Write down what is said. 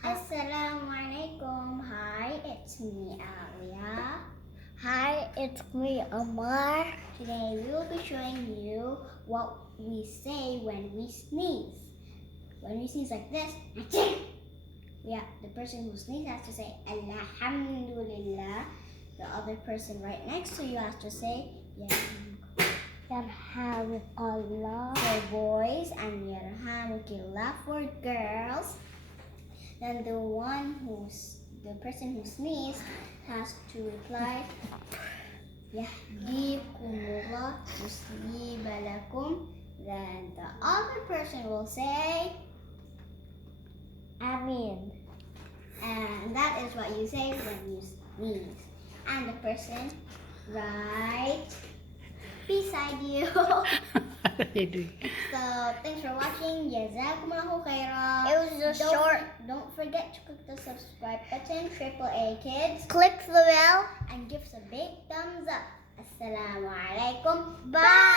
Assalamualaikum. Hi, it's me, Alia. Hi, it's me, Amar. Today we will be showing you what we say when we sneeze. When we sneeze like this, yeah, the person who sneezes has to say Alhamdulillah. The other person right next to you has to say Yarhamukallah. for boys and Yarhamukillah for girls. Then the person who sneezed has to reply Yahdikumullah yusliba lakum. Then the other person will say Amin. and that is what you say when you sneeze. And the person right beside you. So thanks for watching. Jazakumullahu khairan. It was just short. Don't forget to click the subscribe button, AAA Kids, Click the bell. and give us a big thumbs up. Assalamu alaikum. Bye.